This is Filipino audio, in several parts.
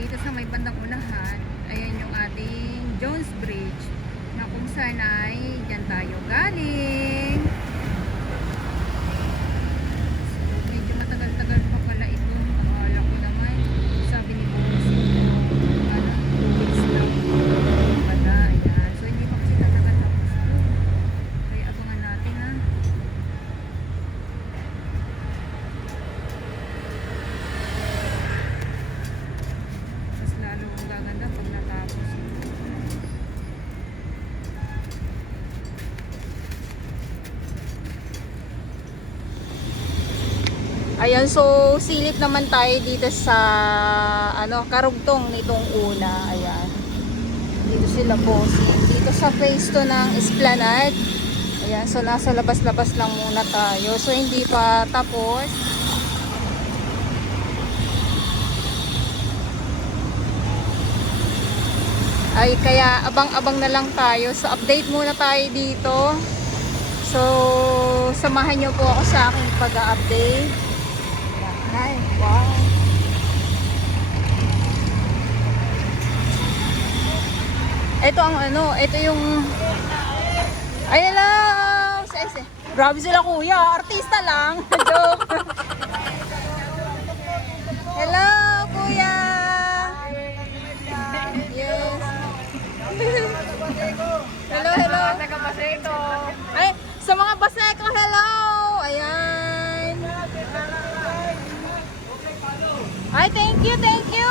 dito sa may bandang unahan, ayan yung ating Jones Bridge na kung saan ay dyan tayo galing. So, medyo matagal-tagal pa pala ito. Akala ko naman, sabi ni Boss, 2 weeks lang pala. Ayan. So, hindi pa kasi talaga tapos ito. Kaya abangan natin ha. Mas lalo ang gaganda pag natapos. Ayan, so silip naman tayo dito sa karugtong nitong una. Ayan. Dito sila bossing. Dito sa phase 2 ng Esplanade. Ayan, so nasa labas-labas lang muna tayo. So hindi pa tapos. Ay, kaya abang-abang na lang tayo. So update muna tayo dito. So samahan niyo po ako sa aking pag-update. Ay, wow. Ito ang ito yung ay, hello. Grabe sila kuya, artista lang. Joke. Hello kuya. Yes. Hello, hello. Ay, sa mga baseko, hello. Ayan. Ay, thank you, thank you.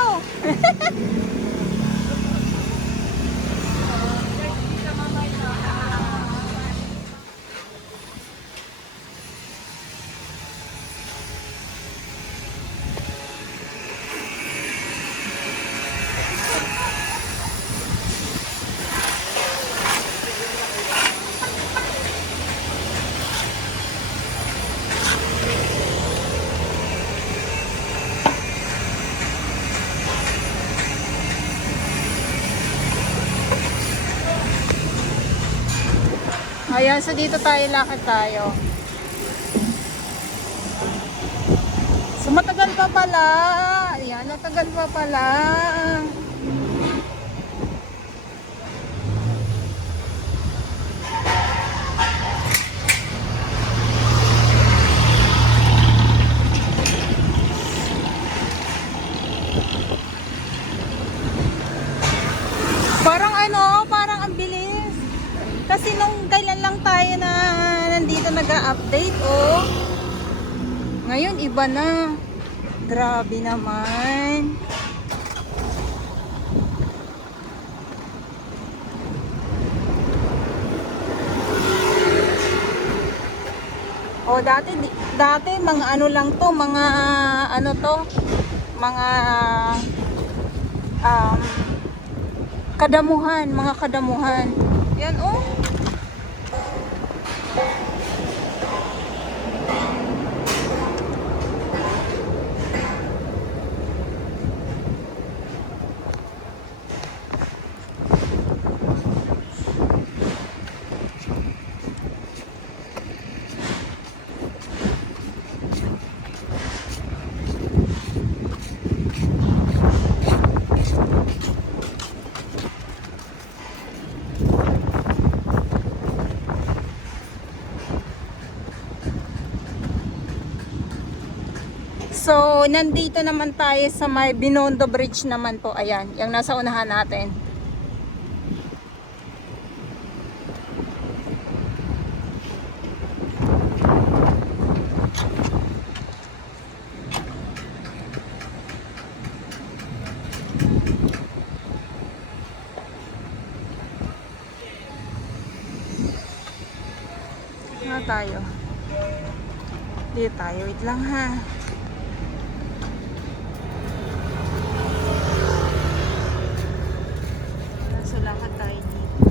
Ayan, so dito tayo, lakad tayo. So matagal pa pala. Ayan, matagal pa pala. Parang ang bilis. Kasi nung kailan lang tayo na nandito nag-update, oh. Ngayon, iba na. Grabe naman. Oh, dati mga ano lang to, mga mga mga kadamuhan. Yan, oh. So, nandito naman tayo sa may Binondo Bridge naman po. Ayan, yung nasa unahan natin. Tayo. Dito tayo. Wait lang ha. So, lakad tayo dito.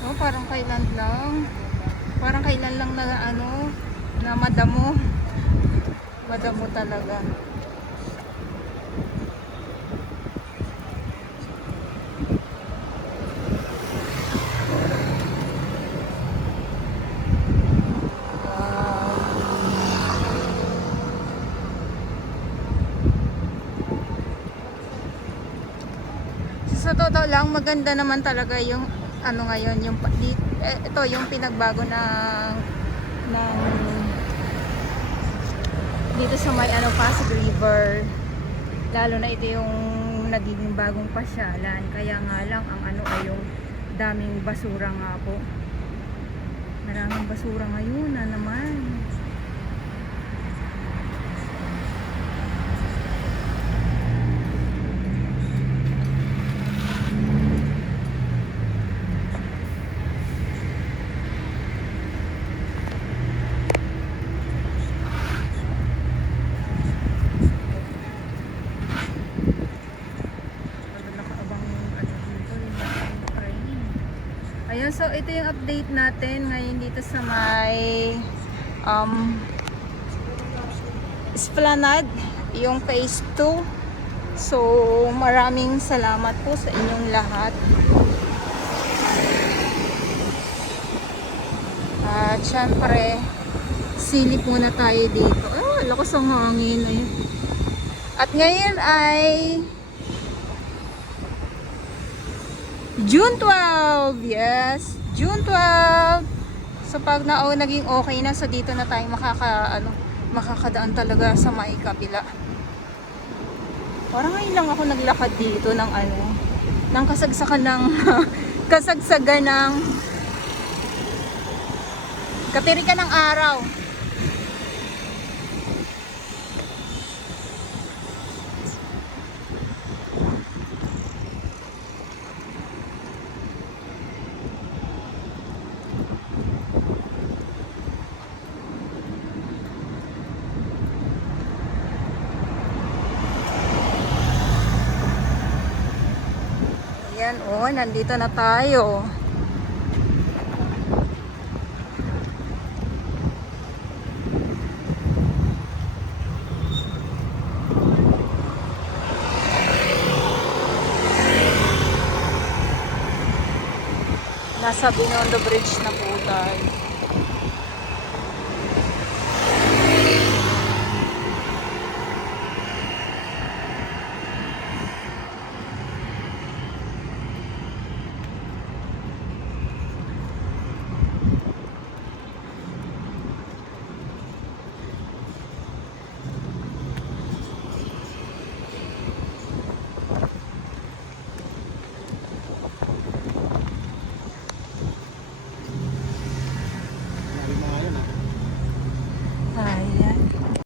Oh, parang kailan lang na madamo. damo talaga. Sa totoo lang, maganda naman talaga yung ano ngayon, yung ito yung pinagbago ng dito sa may ano Pasig River. Lalo na ito yung nagiging bagong pasyalan. Kaya nga lang ang ano ay yung daming basura nga po. Maraming basura ngayon na naman. Ayun, so ito yung update natin ngayon dito sa may Esplanade, yung phase 2. So maraming salamat po sa inyong lahat. At syempre, silip muna tayo dito. Lakas ang hangin. Ayun. At ngayon ay June 12. Yes, June 12. So pag naging okay na, so dito na tayo makakadaan talaga sa may kabila. Parang ngayon lang ako naglakad dito ng kasagsagan ng kasagsagan ng katirikan ng araw. Ayan, nandito na tayo. Nasa Binondo Bridge na po tayo.